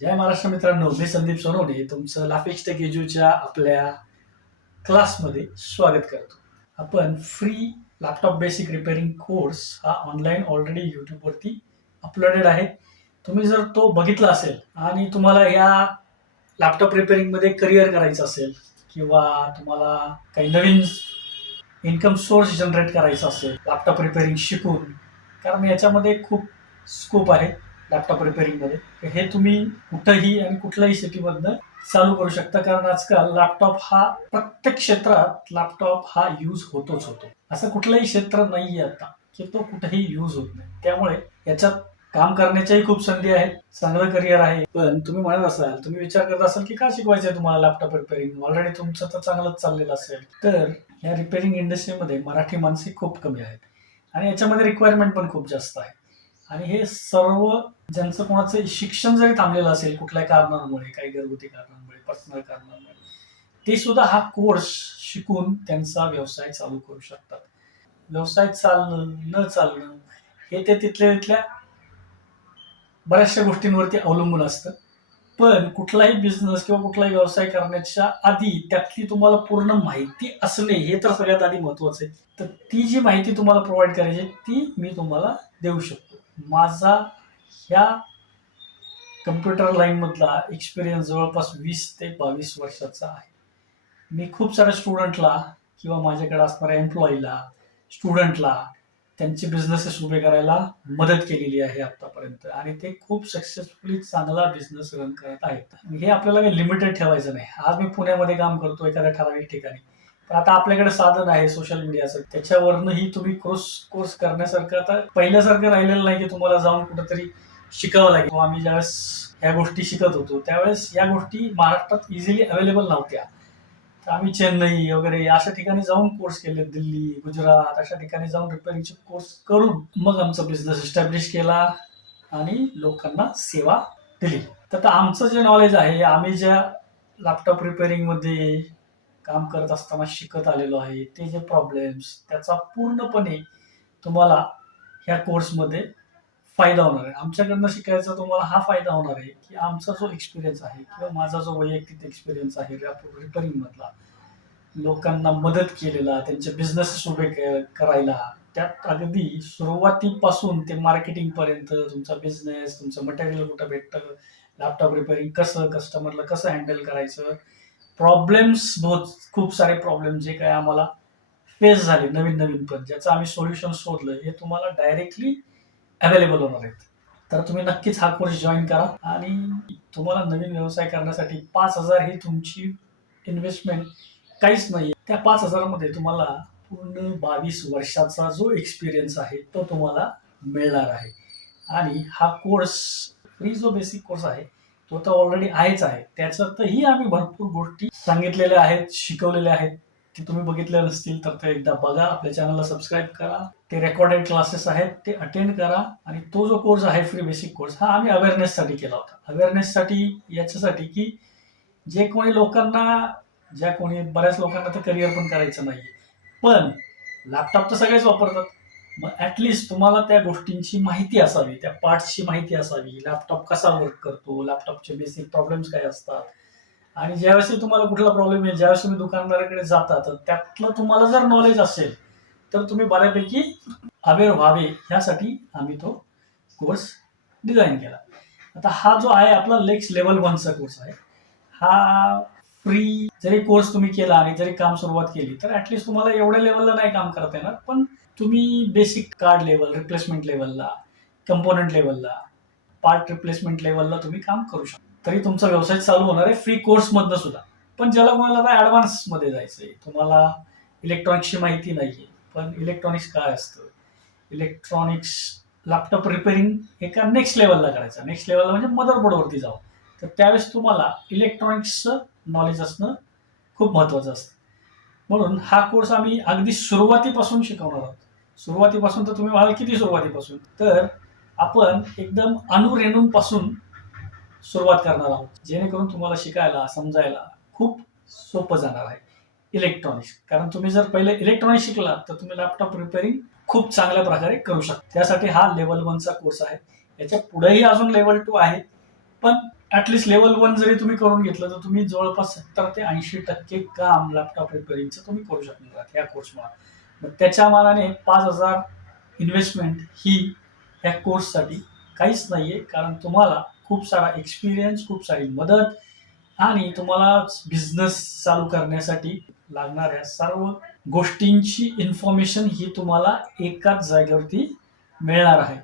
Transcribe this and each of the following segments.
जय महाराष्ट्र मित्रांनो, मी संदीप सोनवणे तुमचं लाफिक्स टेक एज्यूच्या आपल्या क्लासमध्ये स्वागत करतो. आपण free laptop basic repairing course हा ऑनलाईन ऑलरेडी यूट्यूबवरती अपलोडेड आहे. तुम्ही जर तो बघितला असेल आणि तुम्हाला या लॅपटॉप रिपेअरिंगमध्ये करिअर करायचं असेल किंवा तुम्हाला काही नवीन इन्कम सोर्स जनरेट करायचा असेल लॅपटॉप रिपेअरिंग शिकून, कारण याच्यामध्ये खूप स्कोप आहे लॅपटॉप रिपेअरिंगमध्ये. हे तुम्ही कुठंही आणि कुठल्याही सिटीमधनं चालू करू शकता, कारण आजकाल लॅपटॉप हा प्रत्येक क्षेत्रात लॅपटॉप हा यूज होतोच होतो. असं कुठलंही क्षेत्र नाहीये आता की तो कुठेही यूज होत नाही. त्यामुळे याच्यात काम करण्याच्याही खूप संधी आहेत, चांगलं करिअर आहे. पण तुम्ही म्हणत असाल, तुम्ही विचार करत असाल की का शिकवायचंय तुम्हाला लॅपटॉप रिपेअरिंग, ऑलरेडी तुमचं तर चांगलंच चाललेलं असेल. तर या रिपेअरिंग इंडस्ट्रीमध्ये मराठी माणसे खूप कमी आहेत आणि याच्यामध्ये रिक्वायरमेंट पण खूप जास्त आहे. आणि हे सर्व ज्यांचं कोणाचं शिक्षण जरी थांबलेलं असेल कुठल्याही कारणांमुळे, काही घरगुती कारणांमुळे, पर्सनल कारणांमुळे, ते सुद्धा हा कोर्स शिकून त्यांचा व्यवसाय चालू करू शकतात. व्यवसाय चालणं न चालणं हे ते तिथल्या बऱ्याचशा गोष्टींवरती अवलंबून असतं. पण कुठलाही बिझनेस किंवा कुठलाही व्यवसाय करण्याच्या आधी त्यातली तुम्हाला पूर्ण माहिती असणे हे तर सगळ्यात आधी महत्वाचं आहे. तर ती जी माहिती तुम्हाला प्रोव्हाइड करायची ती मी तुम्हाला देऊ शकतो. माझा ह्या कम्प्युटर लाईन मधला एक्सपिरियन्स जवळपास 20 ते 22 वर्षाचा आहे. मी खूप साऱ्या स्टुडंटला किंवा माझ्याकडे असणाऱ्या एम्प्लॉईला, स्टुडंटला त्यांचे बिझनेसेस उभे करायला मदत केलेली आहे आतापर्यंत, आणि ते खूप सक्सेसफुली चांगला बिझनेस रन करत आहेत. हे आपल्याला काही लिमिटेड ठेवायचं नाही. आज मी पुण्यामध्ये काम करतो एखाद्या ठराविक ठिकाणी, पण आता आपल्याकडे साधन आहे सोशल मीडियाचं, त्याच्यावरनंही तुम्ही कोर्स करण्यासारखं आता पहिल्यासारखं राहिलेलं नाही की तुम्हाला जाऊन कुठेतरी शिकावं लागेल. आम्ही ज्यावेळेस ह्या गोष्टी शिकत होतो त्यावेळेस या गोष्टी महाराष्ट्रात इझिली अवेलेबल नव्हत्या. तर आम्ही चेन्नई वगैरे अशा ठिकाणी जाऊन कोर्स केले, दिल्ली, गुजरात अशा ठिकाणी जाऊन रिपेअरिंगचे कोर्स करून मग आमचा बिझनेस इस्टॅब्लिश केला आणि लोकांना सेवा दिली. तर आता आमचं जे नॉलेज आहे, आम्ही ज्या लॅपटॉप रिपेअरिंगमध्ये काम करत असताना शिकत आलेलो आहे, ते जे प्रॉब्लेम्स त्याचा पूर्णपणे तुम्हाला ह्या कोर्समध्ये फायदा होणार आहे. आमच्याकडनं शिकायचा तुम्हाला हा फायदा होणार आहे की आमचा जो एक्सपिरियन्स आहे किंवा माझा जो वैयक्तिक एक्सपिरियन्स आहे रिपेअरिंग मधला, लोकांना मदत केलेला, त्यांचे बिझनेस उभे करायला, त्यात अगदी सुरुवातीपासून ते मार्केटिंग पर्यंत तुमचा बिझनेस, तुमचं मटेरियल कुठं भेटतं, लॅपटॉप रिपेअरिंग कसं, कस्टमरला कसं हँडल करायचं, प्रॉब्लेम्स खूप सारे प्रॉब्लेम जे काय आम्हाला फेस झाले नवीन नवीन, पण ज्याचं आम्ही सोल्युशन शोधलं, हे तुम्हाला डायरेक्टली अवेलेबल होणार आहेत. तर तुम्ही नक्कीच हा कोर्स जॉईन करा. आणि तुम्हाला नवीन व्यवसाय करण्यासाठी 5,000 ही तुमची इन्व्हेस्टमेंट काहीच नाहीये. त्या 5,000 मध्ये तुम्हाला पूर्ण 22 वर्षाचा जो एक्सपिरियन्स आहे तो तुम्हाला मिळणार आहे. आणि हा कोर्स फ्री जो बेसिक कोर्स आहे तो तर ऑलरेडी आहेच आहे. त्याच्यातही आम्ही भरपूर गोष्टी सांगितलेल्या आहेत, शिकवलेल्या आहेत. ते तुम्ही बघितले नसतील तर ते एकदा बघा, आपल्या चॅनलला सबस्क्राईब करा. ते रेकॉर्डेड क्लासेस आहेत ते अटेंड करा. आणि तो जो कोर्स आहे फ्री बेसिक कोर्स, हा आम्ही अवेअरनेससाठी केला होता. अवेअरनेससाठी याच्यासाठी की जे कोणी लोकांना, ज्या कोणी बऱ्याच लोकांना तर करिअर पण करायचं नाहीये, पण लॅपटॉप तर सगळेच वापरतात. मग ऍटलिस्ट तुम्हाला त्या गोष्टींची माहिती असावी, त्या पार्ट्सची माहिती असावी, लॅपटॉप कसा वर्क करतो, लॅपटॉपचे बेसिक प्रॉब्लेम्स काय असतात. आणि ज्यावेळेस तुम्हाला कुठला प्रॉब्लेम येईल, ज्यावेळेस तुम्ही दुकानदाराकडे जाता, तर त्यातलं तुम्हाला जर नॉलेज असेल तर तुम्ही बऱ्यापैकी अवेअर व्हावे, ह्यासाठी आम्ही तो कोर्स डिझाईन केला. आता हा जो आहे आपला लेक्स लेवल 1चा कोर्स आहे. हा फ्री जरी कोर्स तुम्ही केला आणि जरी काम सुरुवात केली तर ऍटलिस्ट तुम्हाला एवढ्या लेवलला नाही काम करता येणार, पण तुम्ही बेसिक कार्ड लेवल, रिप्लेसमेंट लेवलला, कंपोनंट लेवलला, पार्ट रिप्लेसमेंट लेवलला तुम्ही काम करू शकता. तरी तुमचा व्यवसाय चालू होणार आहे फ्री कोर्स मधनं सुद्धा. पण ज्याला कोणाला आता ऍडव्हान्स मध्ये जायचंय, तुम्हाला इलेक्ट्रॉनिक्सची माहिती नाहीये, पण इलेक्ट्रॉनिक्स काय असतं, इलेक्ट्रॉनिक्स लॅपटॉप रिपेअरिंग एका नेक्स्ट लेवलला करायचं. नेक्स्ट लेवलला म्हणजे मदरबोर्डवरती जाऊ. तर त्यावेळेस तुम्हाला इलेक्ट्रॉनिक्सचं नॉलेज असणं खूप महत्वाचं असतं. म्हणून हा कोर्स आम्ही अगदी सुरुवातीपासून शिकवणार आहोत. सुरुवातीपासून तर तुम्ही म्हणाल किती सुरुवातीपासून, तर आपण एकदम अणुरेणूंपासून सुरुवात करणार आहोत, जेणेकरून तुम्हाला शिकायला, समजायला खूप सोपं जाणार आहे इलेक्ट्रॉनिक्स. कारण तुम्ही जर पहिले इलेक्ट्रॉनिक्स शिकला तर तुम्ही लॅपटॉप रिपेअरिंग खूप चांगल्या प्रकारे करू शकता. त्यासाठी हा लेवल 1चा कोर्स आहे. याच्या पुढेही अजून लेवल 2 आहे, पण ॲटलिस्ट लेवल 1 जरी तुम्ही करून घेतलं तर तुम्ही जवळपास 70 ते 80% काम लॅपटॉप रिपेअरिंगचं तुम्ही करू शकणार आहात या कोर्समुळे. मग त्याच्या मानाने 5,000 इन्व्हेस्टमेंट ही ह्या कोर्ससाठी काहीच नाहीये. कारण तुम्हाला खूप सारा एक्सपिरियन्स, खूप सारी मदत आणि तुम्हाला बिझनेस चालू करण्यासाठी लागणाऱ्या सर्व गोष्टींची इन्फॉर्मेशन ही तुम्हाला एकाच जागेवरती मिळणार आहे.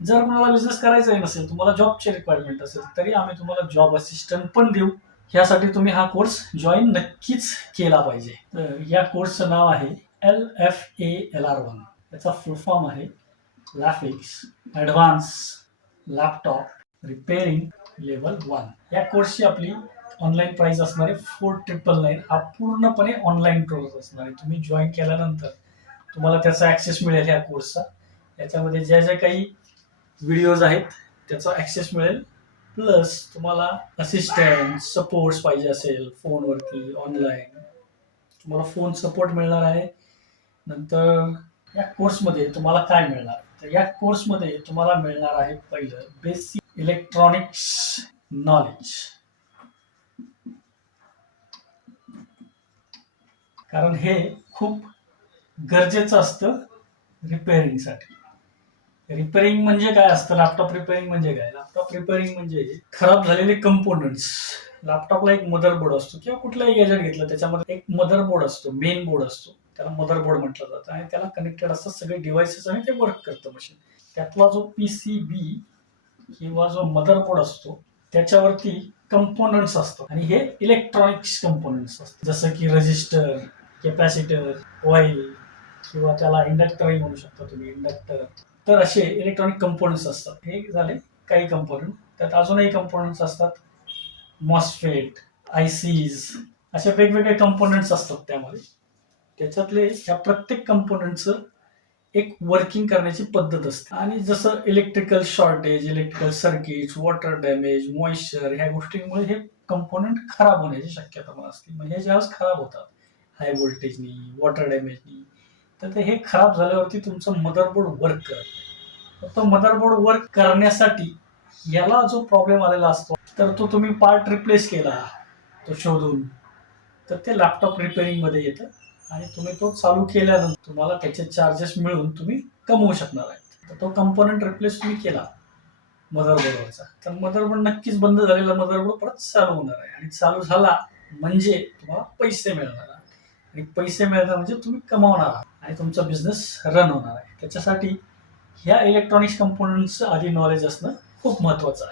जर तुम्हाला बिझनेस करायचाही नसेल, तुम्हाला जॉबची रिक्वायरमेंट असेल, तरी आम्ही तुम्हाला जॉब असिस्टंट पण देऊ. ह्यासाठी तुम्ही हा कोर्स जॉईन नक्कीच केला पाहिजे. तर या कोर्सचं नाव आहे LFALR1. याचा फुल फॉर्म आहे लॅफिक्स ॲडव्हान्स लॅपटॉप रिपेअरिंग लेवल 1. या कोर्सची आपली ऑनलाईन प्राइस असणार आहे 4,999. हा पूर्णपणे ऑनलाईन कोर्स असणार आहे. तुम्ही जॉईन केल्यानंतर तुम्हाला त्याचा ॲक्सेस मिळेल ह्या कोर्सचा. याच्यामध्ये ज्या ज्या काही व्हिडिओज आहेत त्याचा ॲक्सेस मिळेल. प्लस तुम्हाला असिस्टंट सपोर्ट्स पाहिजे असेल फोनवरती ऑनलाईन, तुम्हाला फोन सपोर्ट मिळणार आहे. नंतर या कोर्समध्ये तुम्हाला काय मिळणार, तर या कोर्समध्ये तुम्हाला मिळणार आहे पहिलं बेसिक इलेक्ट्रॉनिक्स नॉलेज. कारण हे खूप गरजेचं असतं रिपेअरिंगसाठी. रिपेअरिंग म्हणजे काय असतं, लॅपटॉप रिपेअरिंग म्हणजे काय, लॅपटॉप रिपेअरिंग म्हणजे खराब झालेले कंपोनंट्स. लॅपटॉपला एक मदरबोर्ड असतो किंवा कुठलाही गॅजेट घेतलं त्याच्यामध्ये एक मदरबोर्ड असतो, मेन बोर्ड असतो, त्याला मदरबोर्ड म्हटलं जातं आणि त्याला कनेक्टेड असतात सगळे डिव्हाइसेस आणि ते वर्क करतं मशीन. त्यातला जो PCB किंवा जो मदरबोर्ड असतो त्याच्यावरती कंपोनंट्स असतात आणि हे इलेक्ट्रॉनिक्स कंपोनंट्स असतात, जसं की रजिस्टर, कॅपॅसिटर, ऑइल किंवा त्याला इंडक्टरही म्हणू शकता तुम्ही, इंडक्टर. तर असे इलेक्ट्रॉनिक कंपोनंट्स असतात. हे झाले काही कंपोनंट. त्यात अजूनही कंपोनंट्स असतात, मॉसफेट, आयसीज, असे वेगवेगळे कंपोनंट्स असतात त्यामध्ये. त्याच्यातले ह्या प्रत्येक कंपोनंटचं एक वर्किंग करण्याची पद्धत असते. आणि जसं electrical shortage, electrical circuit, water damage, moisture, ह्या गोष्टींमुळे हे कंपोनंट खराब होण्याची शक्यता पण असते. म्हणजे ज्यावेळेस खराब होतात हाय व्होल्टेजनी, वॉटर डॅमेजनी, तर हे खराब झाल्यावरती तुमचं मदरबोर्ड वर्क करत नाही. तो मदरबोर्ड वर्क करण्यासाठी याला जो प्रॉब्लेम आलेला असतो तर तो तुम्ही पार्ट रिप्लेस केला तो शोधून, तर ते लॅपटॉप रिपेअरिंगमध्ये येतं आणि तुम्ही तो चालू केल्यानंतर तुम्हाला त्याचे चार्जेस मिळून तुम्ही कमवू शकणार आहे. तर तो कंपोनंट रिप्लेस तुम्ही केला मदरबोर्डवरचा, तर मदरबोर्ड नक्कीच बंद झालेला मदरबोर्ड परत चालू होणार आहे आणि चालू झाला म्हणजे तुम्हाला पैसे मिळणार आहे आणि पैसे मिळणार म्हणजे तुम्ही कमावणार आहात आणि तुमचा बिझनेस रन होणार आहे. त्याच्यासाठी ह्या इलेक्ट्रॉनिक्स कंपोनंट्सचं आधी नॉलेज असणं खूप महत्त्वाचं आहे.